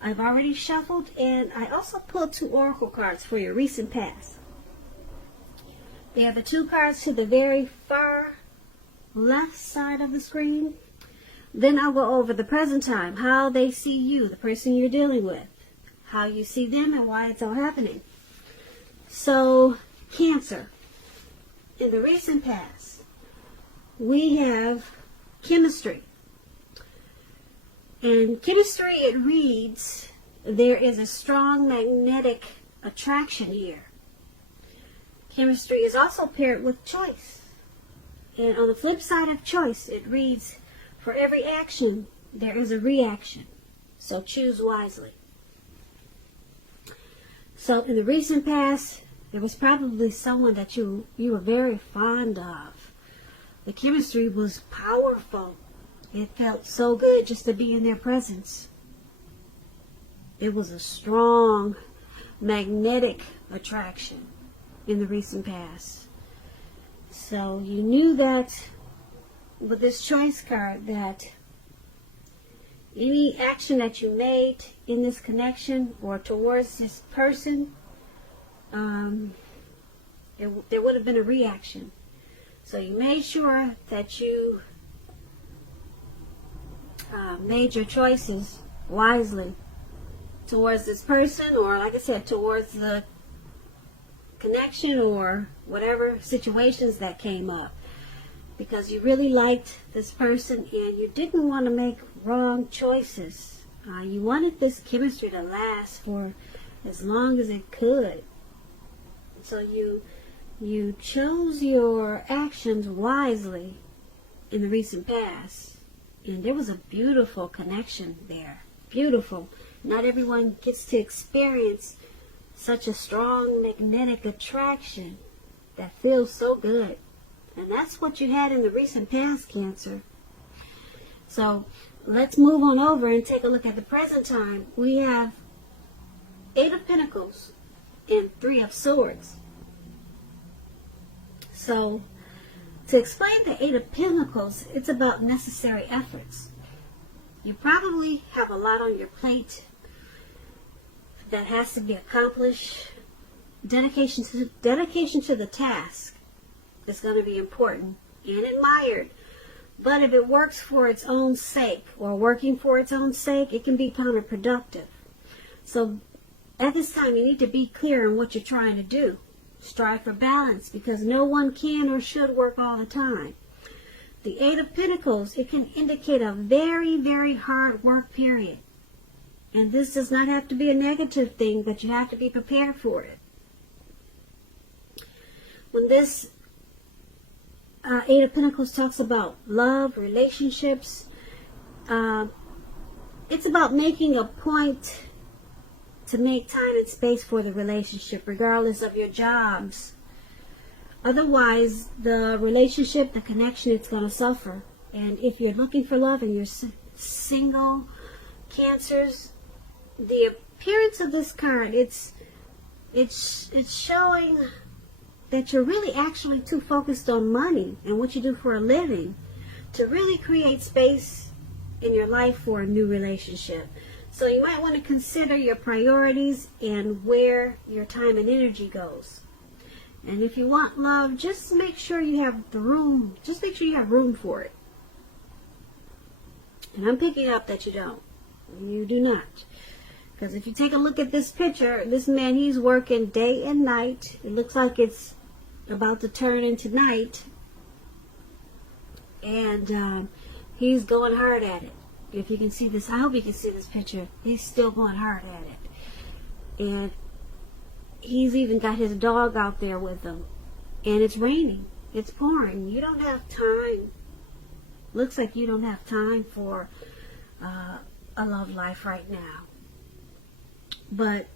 I've already shuffled, and I also pulled 2 oracle cards for your recent past. They are the 2 cards to the very far left side of the screen. Then I'll go over the present time, how they see you, the person you're dealing with, how you see them, and why it's all happening. So, Cancer. In the recent past, we have chemistry. In chemistry, it reads, there is a strong magnetic attraction here. Chemistry is also paired with choice. And on the flip side of choice, it reads, for every action, there is a reaction. So choose wisely. So in the recent past, there was probably someone that you were very fond of. The chemistry was powerful. It felt so good just to be in their presence. It was a strong magnetic attraction in the recent past. So you knew that with this choice card that any action that you made in this connection or towards this person, there would have been a reaction. So you made sure that you made your choices wisely towards this person, or like I said, towards the connection or whatever situations that came up, because you really liked this person and you didn't want to make wrong choices. You wanted this chemistry to last for as long as it could. So you chose your actions wisely in the recent past, and there was a beautiful connection there. Beautiful. Not everyone gets to experience such a strong magnetic attraction that feels so good. And that's what you had in the recent past, Cancer. So let's move on over and take a look at the present time. We have 8 of Pentacles and 3 of Swords. So to explain the 8 of Pentacles, it's about necessary efforts. You probably have a lot on your plate that has to be accomplished. Dedication to the task is going to be important and admired. But if it works for its own sake, or working for its own sake, it can be counterproductive. So at this time, you need to be clear on what you're trying to do. Strive for balance, because no one can or should work all the time. The 8 of Pentacles, it can indicate a very, very hard work period. And this does not have to be a negative thing, but you have to be prepared for it. When this 8 of Pentacles talks about love, relationships, it's about making a point to make time and space for the relationship, regardless of your jobs. Otherwise, the relationship, the connection, it's going to suffer. And if you're looking for love and you're single, Cancers, the appearance of this card, it's showing that you're really actually too focused on money and what you do for a living to really create space in your life for a new relationship. So you might want to consider your priorities and where your time and energy goes. And if you want love, just make sure you have the room. Just make sure you have room for it. And I'm picking up that you don't. You do not. Because if you take a look at this picture, this man, he's working day and night. It looks like it's about to turn into night. And he's going hard at it. If you can see this, I hope you can see this picture. He's still going hard at it. And he's even got his dog out there with him. And it's raining. It's pouring. You don't have time. Looks like you don't have time for a love life right now. But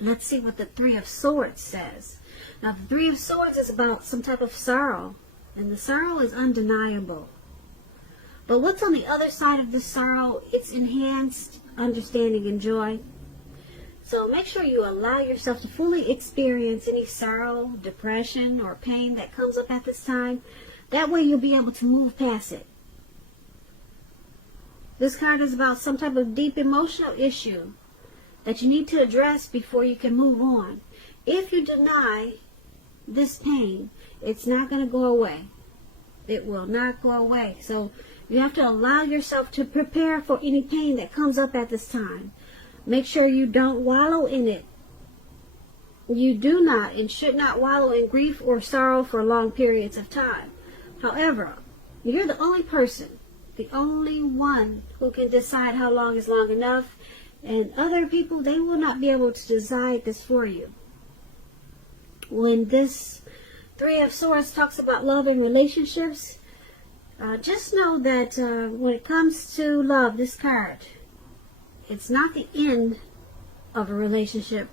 let's see what the 3 of Swords says. Now, the 3 of Swords is about some type of sorrow. And the sorrow is undeniable. But what's on the other side of the sorrow? It's enhanced understanding and joy. So make sure you allow yourself to fully experience any sorrow, depression, or pain that comes up at this time. That way you'll be able to move past it. This card is about some type of deep emotional issue that you need to address before you can move on. If you deny this pain, it's not going to go away. It will not go away. So you have to allow yourself to prepare for any pain that comes up at this time. Make sure you don't wallow in it. You do not and should not wallow in grief or sorrow for long periods of time. However, you're the only person, the only one who can decide how long is long enough. And other people, they will not be able to decide this for you. When this Three of Swords talks about love and relationships, just know that when it comes to love, this card, it's not the end of a relationship,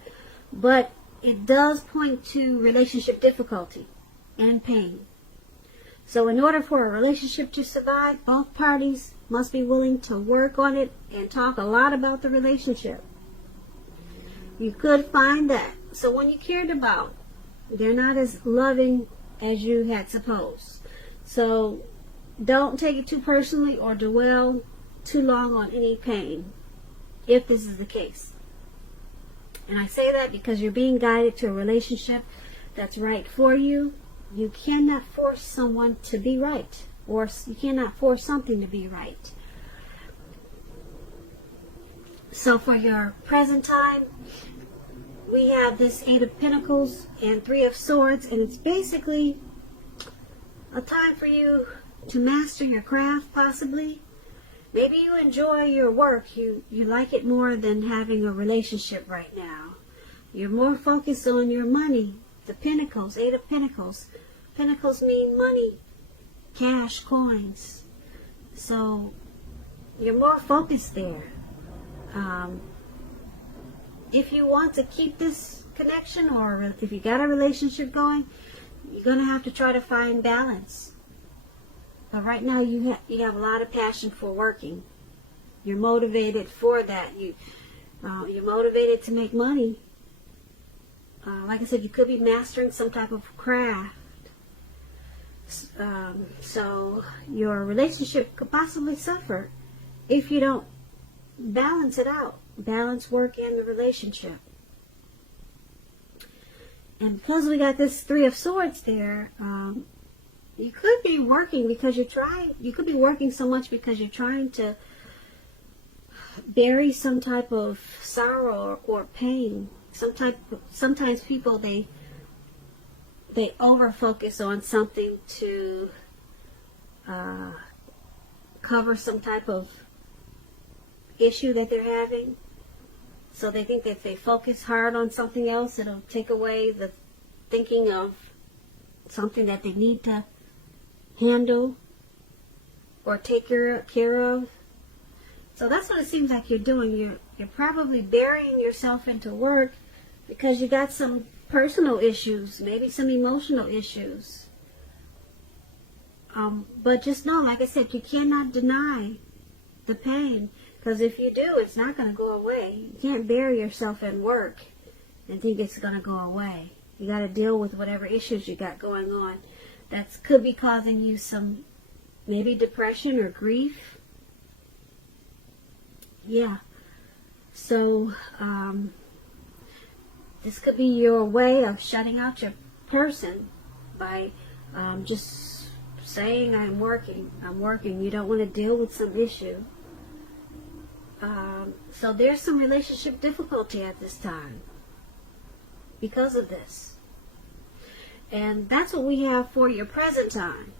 but it does point to relationship difficulty and pain. So in order for a relationship to survive, both parties must be willing to work on it and talk a lot about the relationship. You could find that someone you cared about, they're not as loving as you had supposed. So don't take it too personally or dwell too long on any pain, if this is the case. And I say that because you're being guided to a relationship that's right for you. You cannot force someone to be right, or you cannot force something to be right. So for your present time, we have this Eight of Pentacles and Three of Swords, and it's basically a time for you to master your craft, possibly. Maybe you enjoy your work. You like it more than having a relationship right now. You're more focused on your money. The Pentacles, Eight of Pentacles. Pentacles mean money, cash, coins. So you're more focused there. If you want to keep this connection, or if you got a relationship going, you're going to have to try to find balance. But right now you have a lot of passion for working. You're motivated for that. You're motivated to make money. Like I said, you could be mastering some type of craft. So your relationship could possibly suffer if you don't balance it out. Balance work and the relationship. And because we got this Three of Swords there, you could be working because you're trying. You could be working so much because you're trying to bury some type of sorrow or pain. Sometimes people they over focus on something to cover some type of issue that they're having. So they think that if they focus hard on something else, it'll take away the thinking of something that they need to handle or take care of. So that's what it seems like you're doing. You're probably burying yourself into work because you got some personal issues, maybe some emotional issues. But just know, like I said, you cannot deny the pain. Because if you do, it's not going to go away. You can't bury yourself in work and think it's going to go away. You got to deal with whatever issues you got going on. That could be causing you some maybe depression or grief. Yeah. So this could be your way of shutting out your person by just saying, I'm working. You don't want to deal with some issue. So there's some relationship difficulty at this time because of this. And that's what we have for your present time.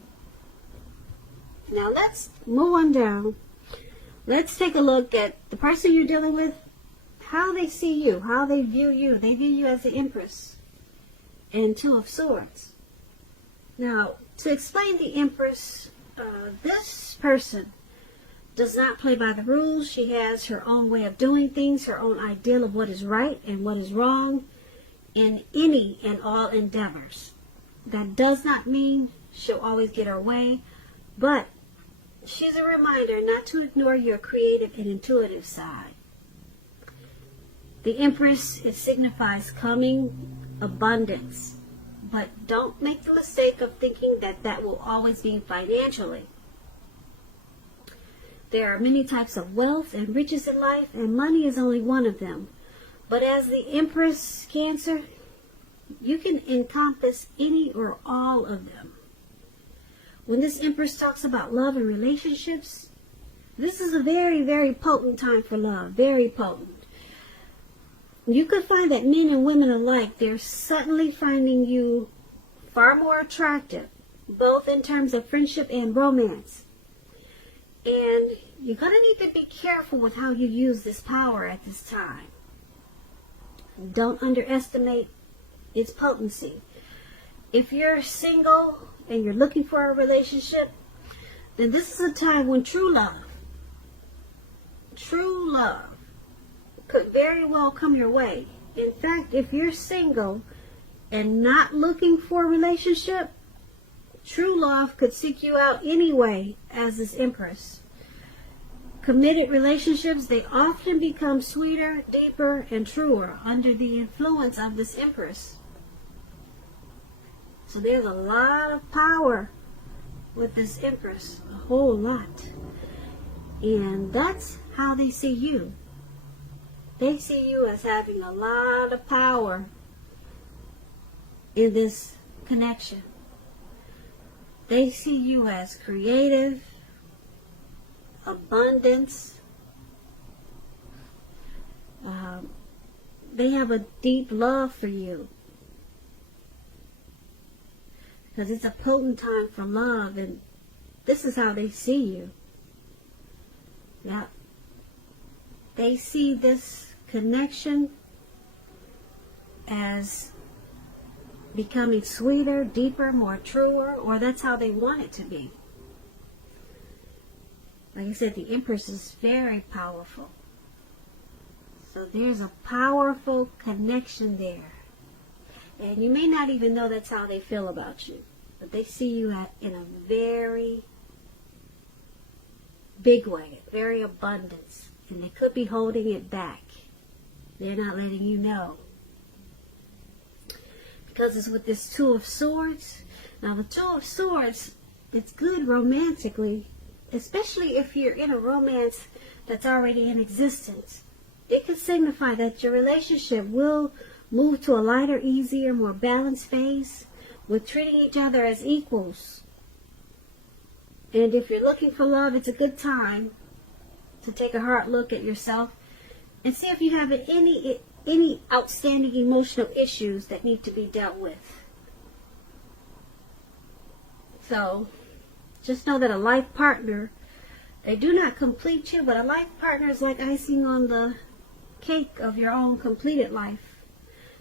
Now let's move on down. Let's take a look at the person you're dealing with, how they see you, how they view you. They view you as the Empress and Two of Swords. Now, to explain the Empress, this person does not play by the rules. She has her own way of doing things, her own ideal of what is right and what is wrong in any and all endeavors. That does not mean she'll always get her way, but she's a reminder not to ignore your creative and intuitive side. The Empress, it signifies coming abundance, but don't make the mistake of thinking that that will always be financially. There are many types of wealth and riches in life, and money is only one of them. But as the Empress Cancer, you can encompass any or all of them. When this Empress talks about love and relationships, this is a very, very potent time for love. Very potent. You could find that men and women alike, they're suddenly finding you far more attractive, both in terms of friendship and romance. And you're going to need to be careful with how you use this power at this time. Don't underestimate its potency. If you're single and you're looking for a relationship, then this is a time when true love could very well come your way. In fact, if you're single and not looking for a relationship, true love could seek you out anyway as this Empress. Committed relationships, they often become sweeter, deeper, and truer under the influence of this Empress. So there's a lot of power with this Empress, a whole lot. And that's how they see you. They see you as having a lot of power in this connection. They see you as creative, abundance. They have a deep love for you. Because it's a potent time for love, and this is how they see you. Now, they see this connection as becoming sweeter, deeper, more truer, or that's how they want it to be. Like I said, the Empress is very powerful. So there's a powerful connection there. And you may not even know that's how they feel about you. But they see you in a very big way, very abundance. And they could be holding it back. They're not letting you know. Because it's with this Two of Swords. Now the Two of Swords, it's good romantically, especially if you're in a romance that's already in existence. It could signify that your relationship will move to a lighter, easier, more balanced phase with treating each other as equals. And if you're looking for love, it's a good time to take a hard look at yourself and see if you have any outstanding emotional issues that need to be dealt with. So, just know that a life partner, they do not complete you, but a life partner is like icing on the cake of your own completed life.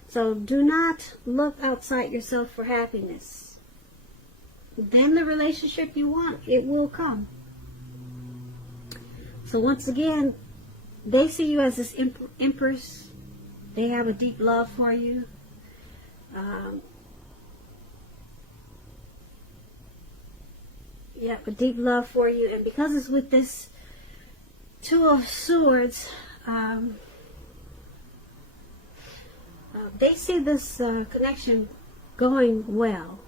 So do not look outside yourself for happiness. Then the relationship you want, it will come. So once again, they see you as this Empress. They have a deep love for you. A deep love for you. And because it's with this Two of Swords, they see this connection going well.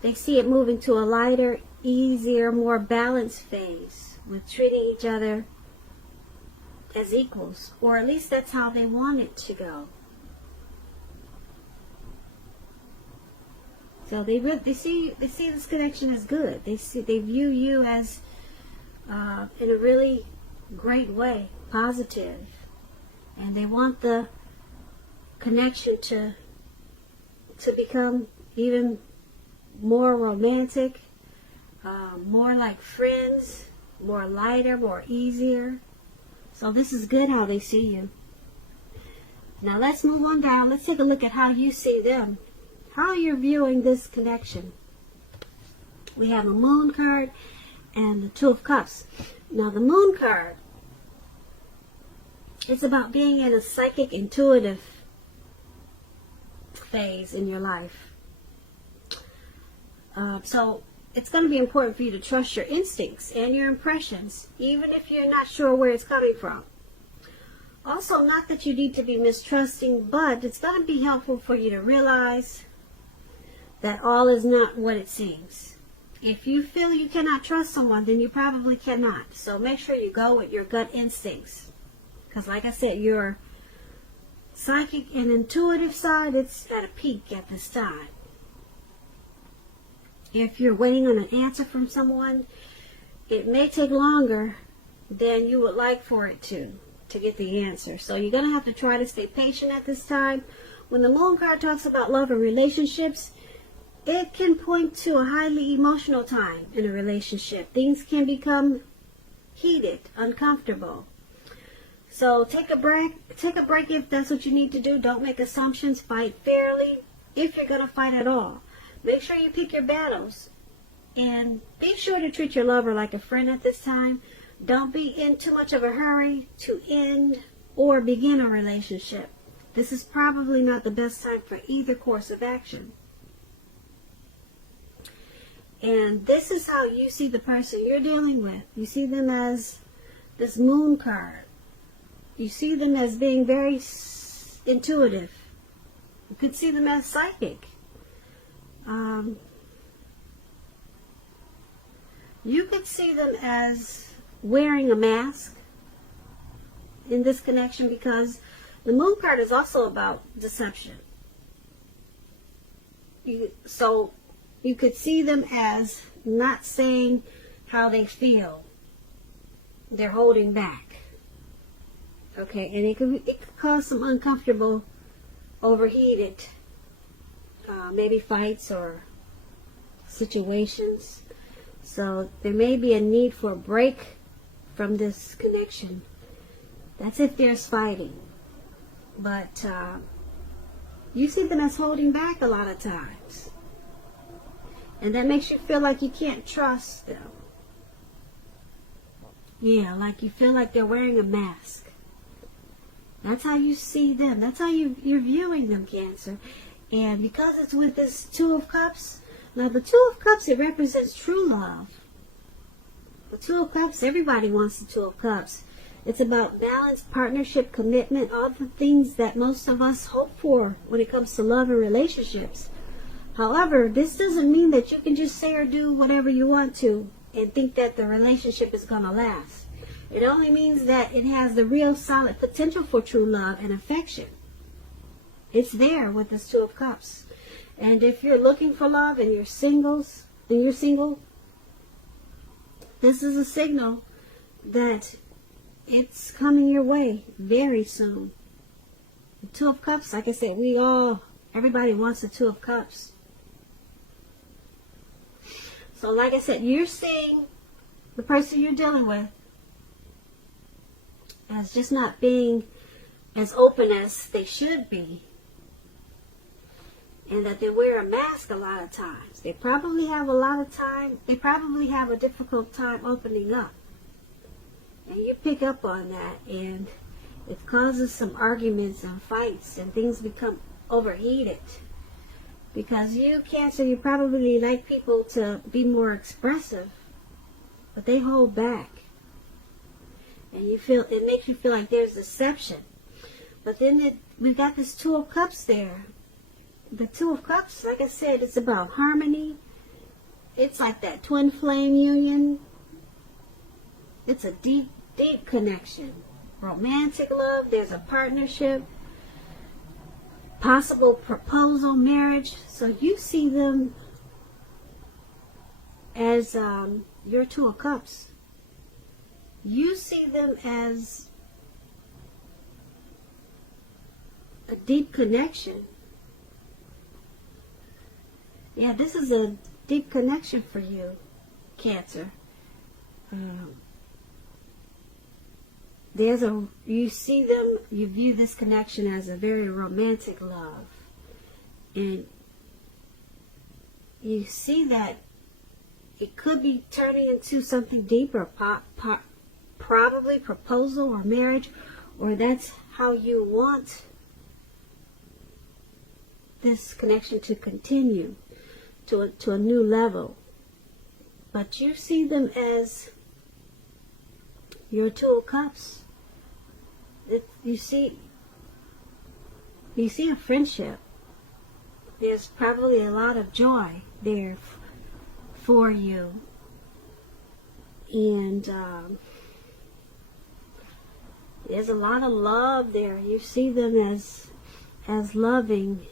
They see it moving to a lighter, easier, more balanced phase with treating each other as equals, or at least that's how they want it to go. So they see this connection as good. They view you as in a really great way, positive, and they want the connection to become even more romantic, more like friends, more lighter, more easier. So this is good how they see you. Now let's move on down. Let's take a look at how you see them. How you're viewing this connection. We have a Moon card and the Two of Cups. Now the Moon card, it's about being in a psychic, intuitive phase in your life. So it's going to be important for you to trust your instincts and your impressions, even if you're not sure where it's coming from. Also, not that you need to be mistrusting, but it's going to be helpful for you to realize that all is not what it seems. If you feel you cannot trust someone, then you probably cannot. So make sure you go with your gut instincts. Because like I said, your psychic and intuitive side, it's at a peak at this time. If you're waiting on an answer from someone, it may take longer than you would like for it to get the answer. So you're going to have to try to stay patient at this time. When the Moon card talks about love and relationships, it can point to a highly emotional time in a relationship. Things can become heated, uncomfortable. So take a break if that's what you need to do. Don't make assumptions. Fight fairly if you're going to fight at all. Make sure you pick your battles. And be sure to treat your lover like a friend at this time. Don't be in too much of a hurry to end or begin a relationship. This is probably not the best time for either course of action. And this is how you see the person you're dealing with. You see them as this Moon card. You see them as being very intuitive. You could see them as psychic. You could see them as wearing a mask in this connection, because the Moon card is also about deception. So you could see them as not saying how they feel. They're holding back. Okay, and it could cause some uncomfortable, overheated, maybe fights or situations. So there may be a need for a break from this connection. That's if there's fighting. But you see them as holding back a lot of times. And that makes you feel like you can't trust them. Yeah, like you feel like they're wearing a mask. That's how you see them. That's how you're viewing them, Cancer. And because it's with this Two of Cups, now the Two of Cups, it represents true love. The Two of Cups, everybody wants the Two of Cups. It's about balance, partnership, commitment, all the things that most of us hope for when it comes to love and relationships. However, this doesn't mean that you can just say or do whatever you want to and think that the relationship is going to last. It only means that it has the real solid potential for true love and affection. It's there with this Two of Cups. And if you're looking for love and you're single, this is a signal that it's coming your way very soon. The Two of Cups, like I said, everybody wants the Two of Cups. So like I said, you're seeing the person you're dealing with as just not being as open as they should be. And that they wear a mask a lot of times. They probably have a difficult time opening up. And you pick up on that, and it causes some arguments and fights, and things become overheated. Because you, Cancer, you probably like people to be more expressive, but they hold back. And it makes you feel like there's deception. But then we've got this Two of Cups there. The Two of Cups, like I said, it's about harmony. It's like that twin flame union. It's a deep, deep connection. Romantic love. There's a partnership. Possible proposal, marriage. So you see them as your Two of Cups. You see them as a deep connection. Yeah, this is a deep connection for you, Cancer. You see them, you view this connection as a very romantic love. And you see that it could be turning into something deeper, probably proposal or marriage, or that's how you want this connection to continue to a new level. But you see them as your Two of Cups. You see a friendship. There's probably a lot of joy there for you. And there's a lot of love there. You see them as loving.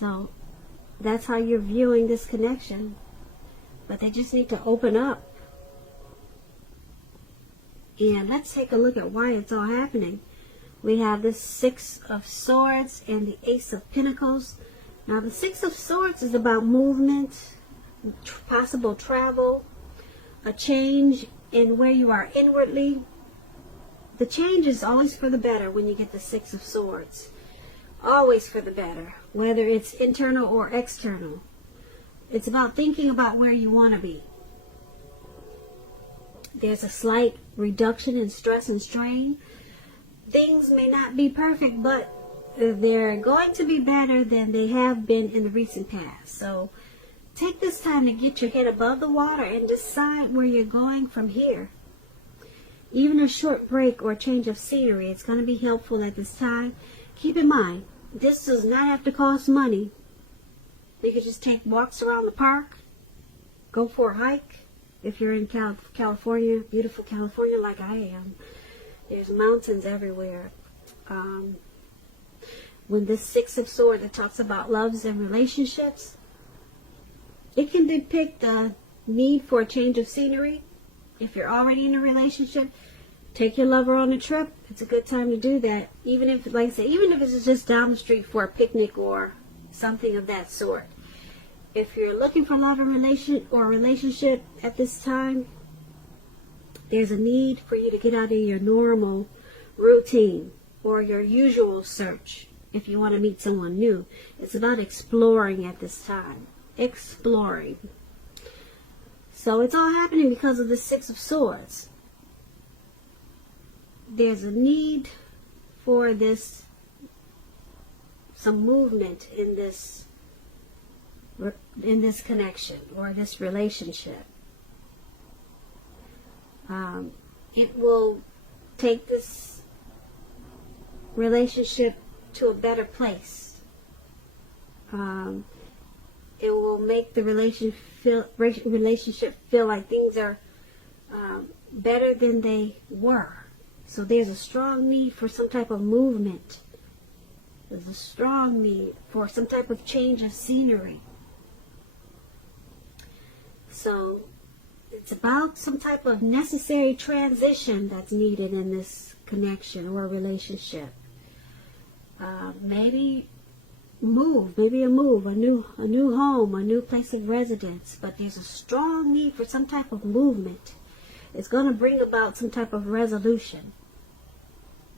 So that's how you're viewing this connection. But they just need to open up. And let's take a look at why it's all happening. We have the Six of Swords and the Ace of Pentacles. Now the Six of Swords is about movement, possible travel, a change in where you are inwardly. The change is always for the better when you get the Six of Swords. Always for the better, whether it's internal or external. It's about thinking about where you want to be. There's a slight reduction in stress and strain. Things may not be perfect, but they're going to be better than they have been in the recent past. So take this time to get your head above the water and decide where you're going from here. Even a short break or change of scenery, it's going to be helpful at this time. Keep in mind, this does not have to cost money. You could just take walks around the park, go for a hike. If you're in California, beautiful California like I am, there's mountains everywhere. When this Six of Swords, it talks about loves and relationships, it can depict a need for a change of scenery. If you're already in a relationship, take your lover on a trip. It's a good time to do that. Even if, like I say, even if it's just down the street for a picnic or something of that sort. If you're looking for love and relationship at this time, there's a need for you to get out of your normal routine or your usual search if you want to meet someone new. It's about exploring at this time. Exploring. So it's all happening because of the Six of Swords. There's a need for some movement in this connection or this relationship. It will take this relationship to a better place. It will make the relationship feel like things are better than they were. So there's a strong need for some type of movement. There's a strong need for some type of change of scenery. So it's about some type of necessary transition that's needed in this connection or relationship. Maybe a move, a new home, a new place of residence. But there's a strong need for some type of movement. It's going to bring about some type of resolution.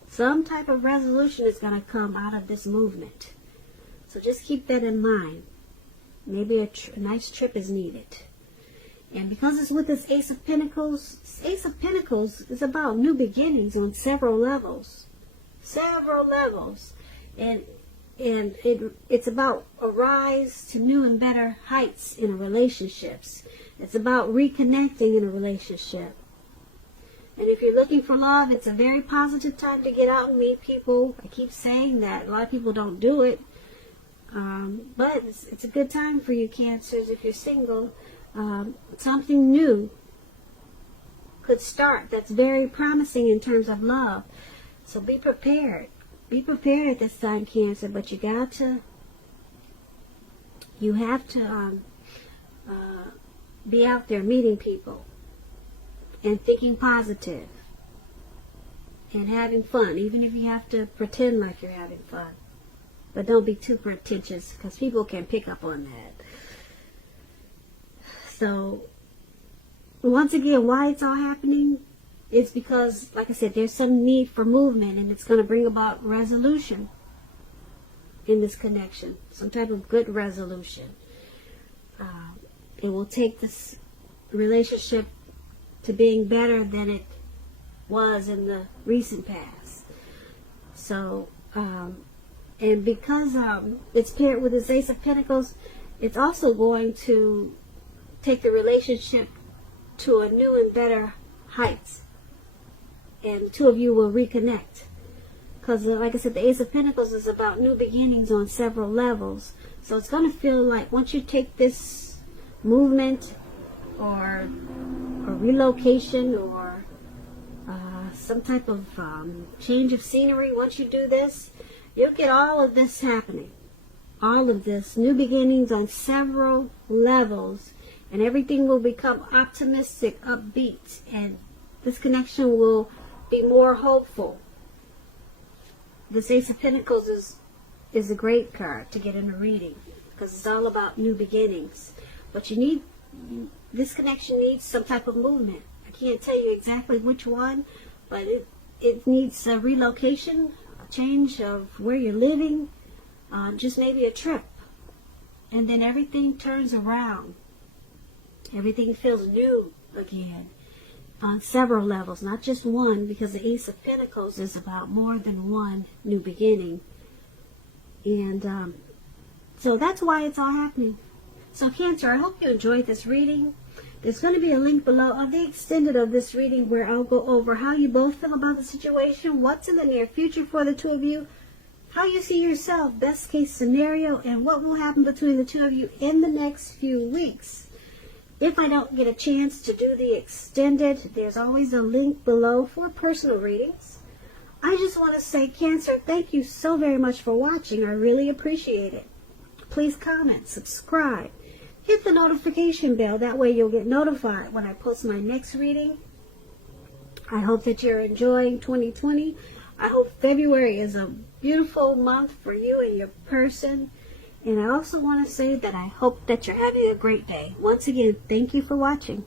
Some type of resolution is going to come out of this movement. So just keep that in mind. Maybe a nice trip is needed. And because it's with this Ace of Pentacles is about new beginnings on several levels. And it's about a rise to new and better heights in relationships. It's about reconnecting in a relationship. And if you're looking for love, it's a very positive time to get out and meet people. I keep saying that. A lot of people don't do it. But it's a good time for you, Cancers, if you're single. Something new could start that's very promising in terms of love. So be prepared. Be prepared at this time, Cancer, but you have to be out there meeting people and thinking positive and having fun, even if you have to pretend like you're having fun. But don't be too pretentious, because people can pick up on that. So, once again, why it's all happening is because, like I said, there's some need for movement, and it's going to bring about resolution in this connection. Some type of good resolution. It will take this relationship to being better than it was in the recent past. So, and because it's paired with this Ace of Pentacles, it's also going to take the relationship to a new and better heights. And the two of you will reconnect. Because, like I said, the Ace of Pentacles is about new beginnings on several levels. So it's going to feel like once you take this movement or relocation or some type of change of scenery. Once you do this, you'll get all of this happening. All of this. New beginnings on several levels. And everything will become optimistic, upbeat. And this connection will be more hopeful. This Ace of Pentacles is a great card to get in a reading. Because it's all about new beginnings. But this connection needs some type of movement. I can't tell you exactly which one. But it needs a relocation, a change of where you're living, just maybe a trip. And then everything turns around. Everything feels new again on several levels, not just one, because the Ace of Pentacles is about more than one new beginning. And so that's why it's all happening. So Cancer, I hope you enjoyed this reading. There's going to be a link below of the extended of this reading where I'll go over how you both feel about the situation, what's in the near future for the two of you, how you see yourself, best case scenario, and what will happen between the two of you in the next few weeks. If I don't get a chance to do the extended, there's always a link below for personal readings. I just want to say, Cancer, thank you so very much for watching. I really appreciate it. Please comment, subscribe. Hit the notification bell. That way you'll get notified when I post my next reading. I hope that you're enjoying 2020. I hope February is a beautiful month for you and your person. And I also want to say that I hope that you're having a great day. Once again, thank you for watching.